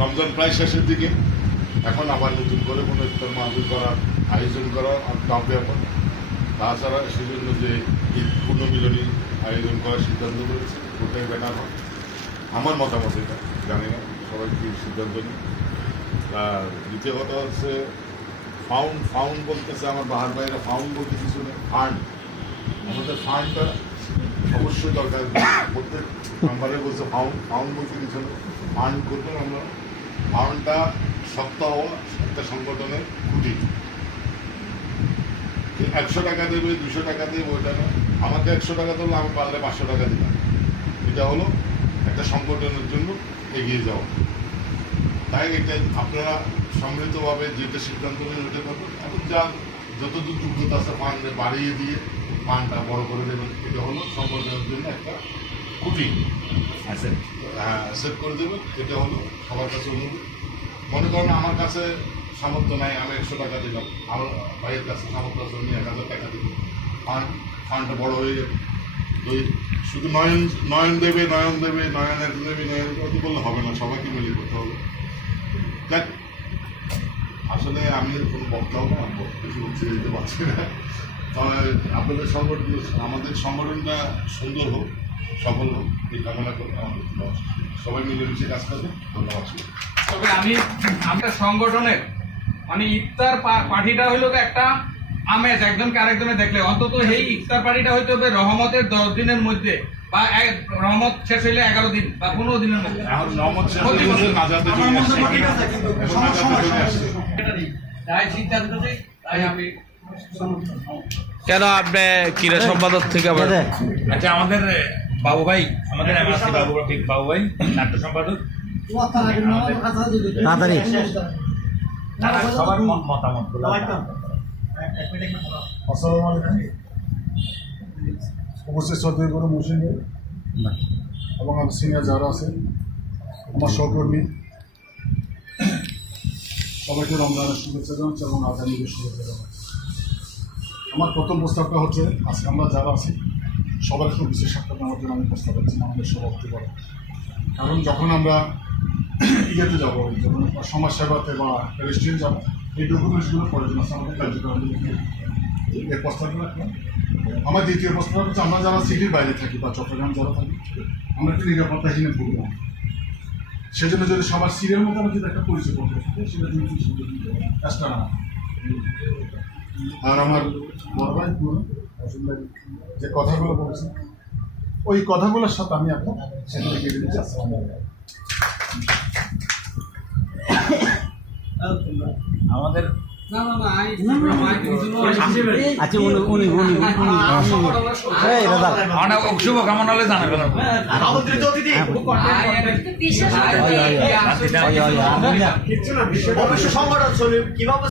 রমজান প্রায় শেষের দিকে, এখন আবার নতুন করে কোনো ইফতার মাহফিল করার আয়োজন করা টপ ব্যাপার। তাছাড়া সেজন্য যে ঈদ পুনর্মিলনী আয়োজন করার সিদ্ধান্ত করেছে, ওটাই বেটার হয় আমার মতামত। এটা জানি না সবাই কি সিদ্ধান্ত নিই। আর দ্বিতীয় কথা হচ্ছে ফাউন্ড বলতেছে আমার বাহার বাইরে, ফাউন্ড বলতে কিছু নেই, ফান্ড। আমাদের ফান্ডটা অবশ্যই দরকার। প্রত্যেক মেম্বারে বলছে ফাউন্ড বলতে কিছু নেই, ফান্ড করবেন আমরা। ফাউন্ডটা সপ্তাহ একটা সংগঠনের খুঁটি। 100 টাকা দেবে, 200 টাকা দেবে, ওইটা না। আমাকে 100 টাকা দেবো, আমি পারলে 500 টাকা দিলাম। এটা হলো একটা সংগঠনের জন্য এগিয়ে যাওয়া। তাই এটা আপনারা সম্মিলিতভাবে যেটা সিদ্ধান্ত নেন ওইটা করবেন। এখন যা যতদূর যোগ্যতা আছে ফান্ডে বাড়িয়ে দিয়ে ফান্ডটা বড় করে দেবেন। এটা হলো সংগঠনের জন্য একটা খুঁটি, অ্যাসেট করে দেবেন। এটা হলো সবার কাছে অনুরোধ। মনে করেন আমার কাছে সামর্থ্য নাই, আমি 100 টাকা দিলাম, আমার ভাইয়ের কাছে সামর্থ্য আছে, উনি 1000 টাকা দিবেন, ফান্ডটা বড় হয়ে যাবে। তো শুধু নয়ন দেবে, নয়নের বললে হবে না, সবাইকে মিলে করতে হবে। দেখ আসলে আমি কোনো বক্তাও না, কিছু হচ্ছে দিতে পারছি না। তবে আপনাদের সংগঠন, আমাদের সংগঠনটা সুন্দর হোক, সফল হোক, এই কামনা করে আমাদের সবাই মিলেমিশে কাজ করবে। ধন্যবাদ। তবে আমরা সংগঠনের মানে ইফতার পার্টিটা হইল একটা আমেজ, একজনকে আরেকজনে দেখলে অন্তত এই ইফতার পার্টিটা হইতে হবে রহমতের 10 দিনের মধ্যে, বা রহমত শেষ হইলে 11 দিন বা 15 দিনের মধ্যে। তাই সিদ্ধান্ত নেই, তাই আমি কেন আপনি ক্রীড়া সম্পাদক থেকে আবার? আচ্ছা, আমাদের বাবু ভাই, আমাদের এমআরসি বাবু ভাই নাট্য সম্পাদক, সবার মতামত আসসালামু আলাইকুম। অবশ্যই শ্রদ্ধেয় গুরু মুসলিম এবং আমার সিনিয়র যারা আছেন, আমার সহকর্মী, সবাইকে রমজানের শুভেচ্ছা জানাচ্ছি এবং আজান ঈদের শুভেচ্ছা জানাচ্ছি। আমার প্রথম প্রস্তাবটা হচ্ছে, আজকে আমরা যারা আছি সবার একটু বিশেষ সাক্ষাৎ নেওয়ার জন্য আমি প্রস্তাব করছি আমাদের সভাপতি বলে। কারণ যখন আমরা ইয়েতে যাবো, যখন সমাজ সেবাতে বা রেস্টুরেন্ট যাবো, এই ডকুমেন্টসগুলো প্রয়োজন আছে আমাদের কার্যক্রম। এই প্রস্তাবটা রাখলাম। আমার দ্বিতীয় প্রস্তাব হচ্ছে, আমরা যারা সিটির বাইরে থাকি বা চট্টগ্রাম যারা থাকি, আমরা একটু নিরাপত্তাহীন ভুগলাম। সেজন্য যদি সবার সিরিয়াল মতো যদি একটা পরিচয় করতে থাকে, সেটা কাজটা না। আর আমার বড় ভাই যে কথাগুলো বলছে, ওই কথাগুলোর সাথে আমি এখন সেগুলো কেটে দিচ্ছি। আমাদের শুভকামনা হলে জানাবেন। অবশ্য সংগঠন কিভাবে